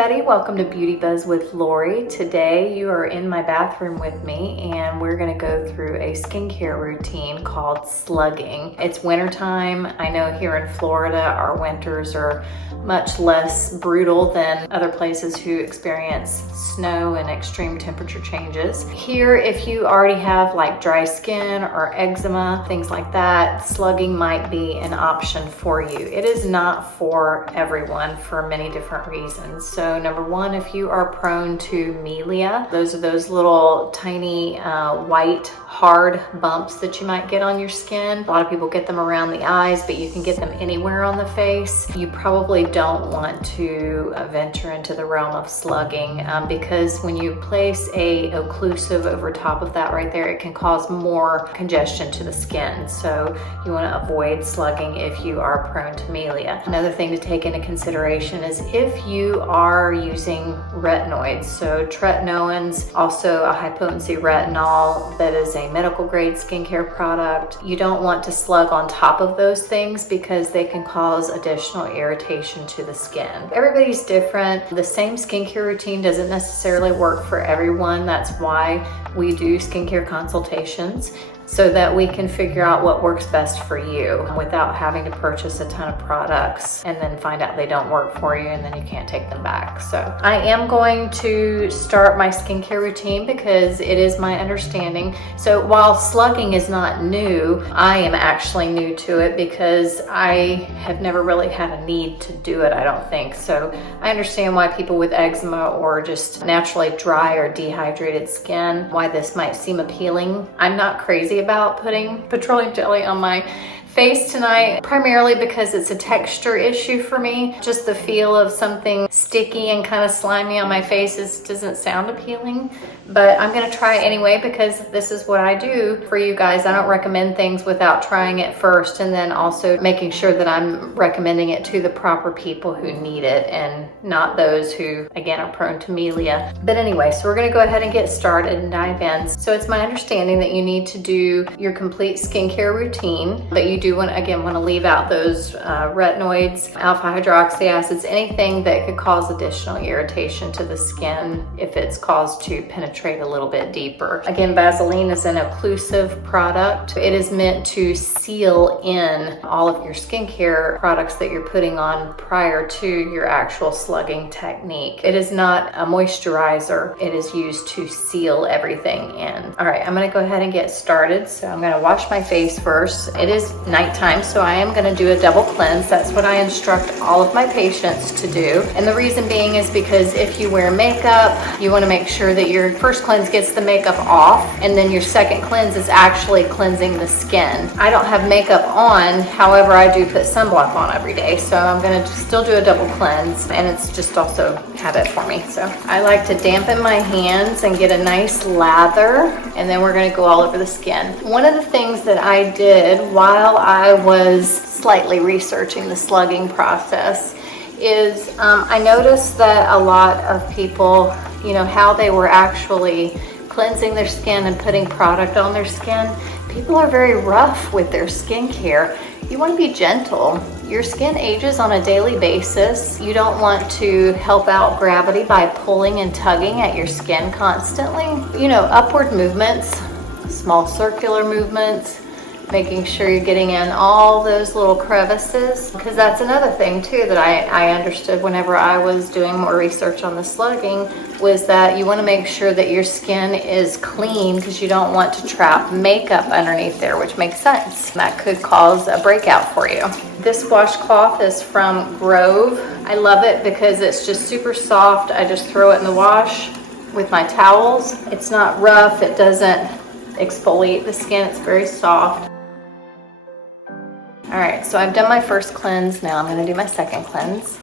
everybody, welcome to Beauty Buzz with Lori. Today you are in my bathroom with me and we're going to go through a skincare routine called slugging. It's wintertime. I know here in Florida our winters are much less brutal than other places who experience snow and extreme temperature changes. Here, if you already have like dry skin or eczema, things like that, slugging might be an option for you. It is not for everyone for many different reasons. So number one, if you are prone to melia, those are those little tiny white hard bumps that you might get on your skin. A lot of people get them around the eyes, but you can get them anywhere on the face. You probably don't want to venture into the realm of slugging because when you place a occlusive over top of that right there, it can cause more congestion to the skin. So you want to avoid slugging if you are prone to melia. Another thing to take into consideration is if you are using retinoids, so tretinoin's also a high potency retinol that is a medical grade skincare product. You don't want to slug on top of those things because they can cause additional irritation to the skin. Everybody's different. The same skincare routine doesn't necessarily work for everyone. That's why we do skincare consultations, so that we can figure out what works best for you without having to purchase a ton of products and then find out they don't work for you and then you can't take them back. So I am going to start my skincare routine because it is my understanding. So while slugging is not new, I am actually new to it because I have never really had a need to do it, I don't think. So I understand why people with eczema or just naturally dry or dehydrated skin, why this might seem appealing. I'm not crazy about putting petroleum jelly on my face tonight, primarily because it's a texture issue for me. Just the feel of something sticky and kind of slimy on my face doesn't sound appealing, but I'm gonna try it anyway because this is what I do for you guys. I don't recommend things without trying it first and then also making sure that I'm recommending it to the proper people who need it and not those who, again, are prone to melia. But anyway, so we're gonna go ahead and get started and dive in. So it's my understanding that you need to do your complete skincare routine, but you do want to leave out those retinoids, alpha hydroxy acids, anything that could cause additional irritation to the skin if it's caused to penetrate a little bit deeper. Again, Vaseline is an occlusive product. It is meant to seal in all of your skincare products that you're putting on prior to your actual slugging technique. It is not a moisturizer. It is used to seal everything in. All right, I'm gonna go ahead and get started. So I'm gonna wash my face first. It is nighttime, so I am gonna do a double cleanse. That's what I instruct all of my patients to do. And the reason being is because if you wear makeup, you wanna make sure that your first cleanse gets the makeup off, and then your second cleanse is actually cleansing the skin. I don't have makeup on, however, I do put sunblock on every day, so I'm gonna still do a double cleanse, and it's just also habit for me. So I like to dampen my hands and get a nice lather, and then we're gonna go all over the skin. One of the things that I did while I was slightly researching the slugging process is I noticed that a lot of people, how they were actually cleansing their skin and putting product on their skin. People are very rough with their skincare. You want to be gentle. Your skin ages on a daily basis. You don't want to help out gravity by pulling and tugging at your skin constantly. Upward movements, small circular movements, making sure you're getting in all those little crevices, because that's another thing too that I understood whenever I was doing more research on the slugging, was that you want to make sure that your skin is clean because you don't want to trap makeup underneath there, which makes sense. That could cause a breakout for you. This washcloth is from Grove. I love it because it's just super soft. I just throw it in the wash with my towels. It's not rough. It doesn't exfoliate the skin. It's very soft. All right, so I've done my first cleanse. Now I'm gonna do my second cleanse.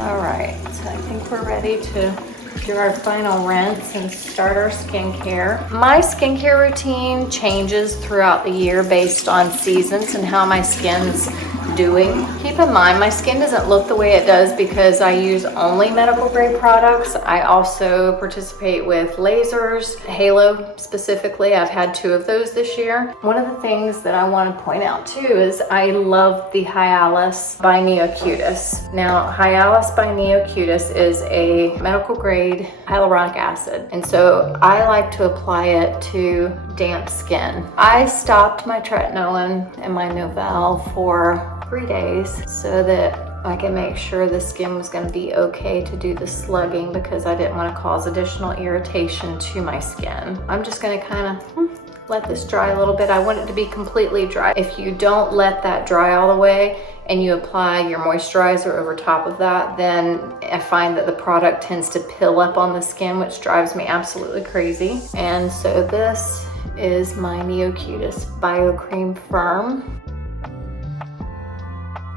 All right, so I think we're ready to do our final rinse and start our skincare. My skincare routine changes throughout the year based on seasons and how my skin's doing. Keep in mind, my skin doesn't look the way it does because I use only medical grade products. I also participate with lasers, Halo specifically. I've had 2 of those this year. One of the things that I want to point out too is I love the Hyalus by Neocutis. Now, Hyalus by Neocutis is a medical grade hyaluronic acid, and so I like to apply it to damp skin. I stopped my tretinoin and my Novell for 3 days so that I can make sure the skin was going to be okay to do the slugging because I didn't want to cause additional irritation to my skin. I'm just going to kind of let this dry a little bit. I want it to be completely dry. If you don't let that dry all the way and you apply your moisturizer over top of that, then I find that the product tends to pill up on the skin, which drives me absolutely crazy. And so this is my Neocutis Bio Cream Firm.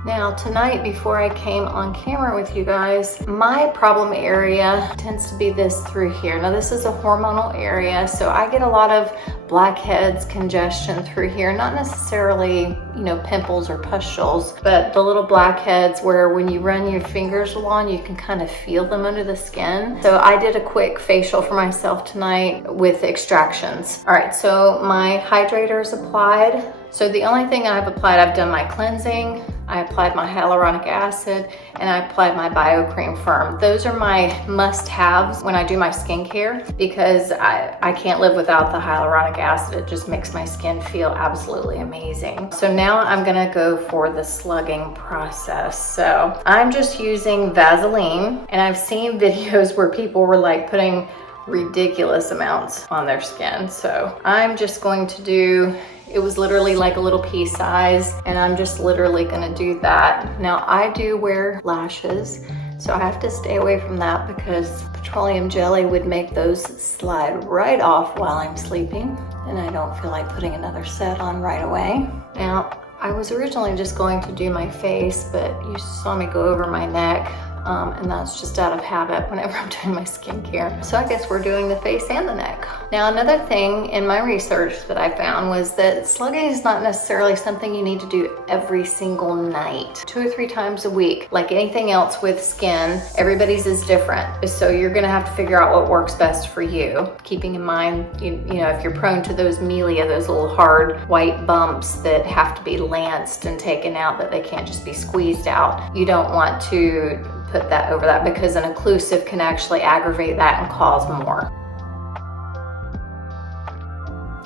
Now tonight, before I came on camera with you guys, my problem area tends to be this through here. Now this is a hormonal area, so I get a lot of blackheads, congestion through here, not necessarily, you know, pimples or pustules, but the little blackheads where when you run your fingers along, you can kind of feel them under the skin. So I did a quick facial for myself tonight with extractions. All right, so my hydrator is applied. So the only thing I've applied, I've done my cleansing, I applied my hyaluronic acid, and I applied my Bio Cream Firm. Those are my must-haves when I do my skincare because I can't live without the hyaluronic acid. It just makes my skin feel absolutely amazing. So now I'm gonna go for the slugging process. So I'm just using Vaseline, and I've seen videos where people were like putting ridiculous amounts on their skin. So I'm just going to do, it was literally like a little pea size, and I'm just literally gonna do that. Now I do wear lashes, so I have to stay away from that because petroleum jelly would make those slide right off while I'm sleeping, and I don't feel like putting another set on right away. Now, I was originally just going to do my face, but you saw me go over my neck. And that's just out of habit whenever I'm doing my skincare. So I guess we're doing the face and the neck. Now, another thing in my research that I found was that slugging is not necessarily something you need to do every single night. 2 or 3 times a week. Like anything else with skin, everybody's is different. So you're gonna have to figure out what works best for you. Keeping in mind, you know, if you're prone to those melia, those little hard white bumps that have to be lanced and taken out, that they can't just be squeezed out, you don't want to put that over that because an occlusive can actually aggravate that and cause more.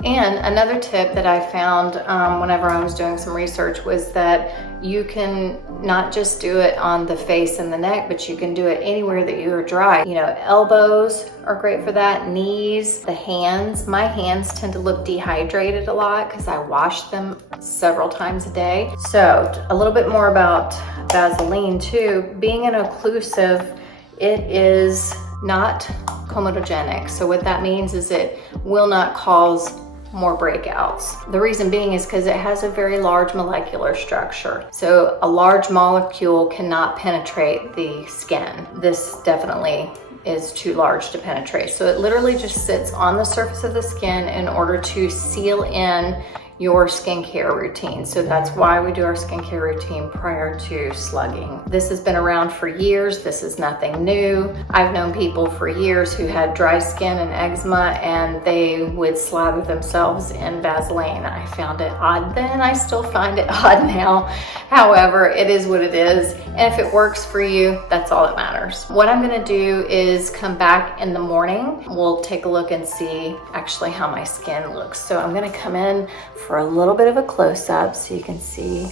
And another tip that I found whenever I was doing some research was that you can not just do it on the face and the neck, but you can do it anywhere that you are dry. You know, elbows are great for that, knees, the hands. My hands tend to look dehydrated a lot because I wash them several times a day. So a little bit more about Vaseline too. Being an occlusive, it is not comedogenic. So what that means is it will not cause more breakouts. The reason being is because it has a very large molecular structure. So a large molecule cannot penetrate the skin. This definitely is too large to penetrate. So it literally just sits on the surface of the skin in order to seal in your skincare routine. So that's why we do our skincare routine prior to slugging. This has been around for years. This is nothing new. I've known people for years who had dry skin and eczema, and they would slather themselves in Vaseline. I found it odd then. I still find it odd now. However, it is what it is. And if it works for you, that's all that matters. What I'm gonna do is come back in the morning. We'll take a look and see actually how my skin looks. So I'm gonna come in for a little bit of a close-up so you can see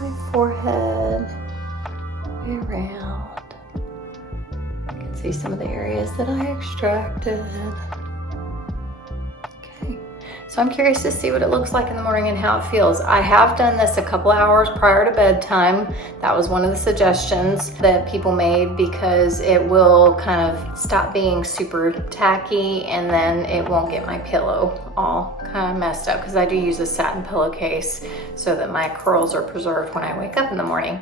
my forehead, way around. You can see some of the areas that I extracted. Okay, so I'm curious to see what it looks like in the morning and how it feels. I have done this a couple hours prior to bedtime. That was one of the suggestions that people made because it will kind of stop being super tacky, and then it won't get my pillow all kind of messed up because I do use a satin pillowcase so that my curls are preserved when I wake up in the morning.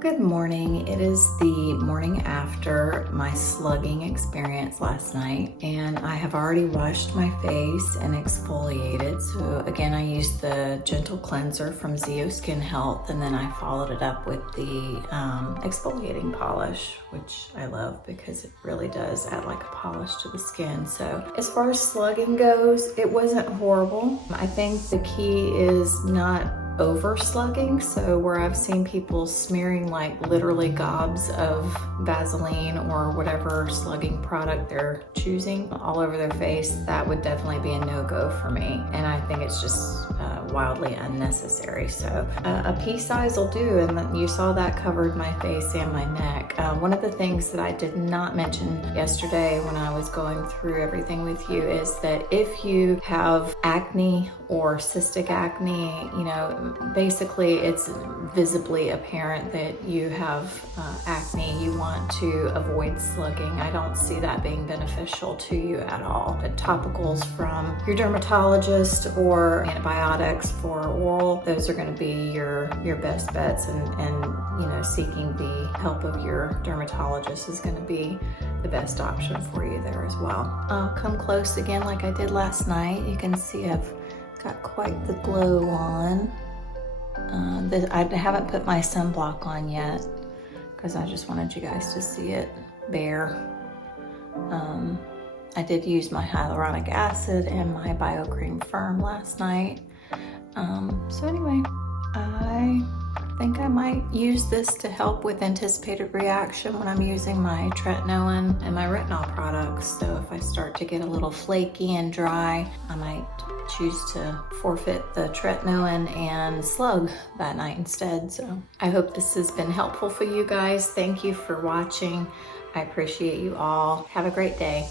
Good morning. It is the morning after my slugging experience last night, and I have already washed my face and exfoliated. So again, I used the gentle cleanser from Zeo Skin Health, and then I followed it up with the exfoliating polish, which I love because it really does add like a polish to the skin. So as far as slugging goes, it wasn't horrible. I think the key is not over slugging. So where I've seen people smearing like literally gobs of Vaseline or whatever slugging product they're choosing all over their face, that would definitely be a no-go for me. And I think it's just wildly unnecessary. So a pea size will do, and you saw that covered my face and my neck. One of the things that I did not mention yesterday when I was going through everything with you is that if you have acne or cystic acne, you know, basically it's visibly apparent that you have acne, you want to avoid slugging. I don't see that being beneficial to you at all. But topicals from your dermatologist or antibiotics for oral, those are going to be your best bets, and you know, seeking the help of your dermatologist is going to be the best option for you there as well. I'll come close again like I did last night. You can see I've got quite the glow on. I haven't put my sunblock on yet because I just wanted you guys to see it bare. I did use my hyaluronic acid and my BioCream Firm last night. So anyway, I think I might use this to help with anticipated reaction when I'm using my tretinoin and my retinol products. So if I start to get a little flaky and dry, I might choose to forfeit the tretinoin and slug that night instead. So I hope this has been helpful for you guys. Thank you for watching. I appreciate you all. Have a great day.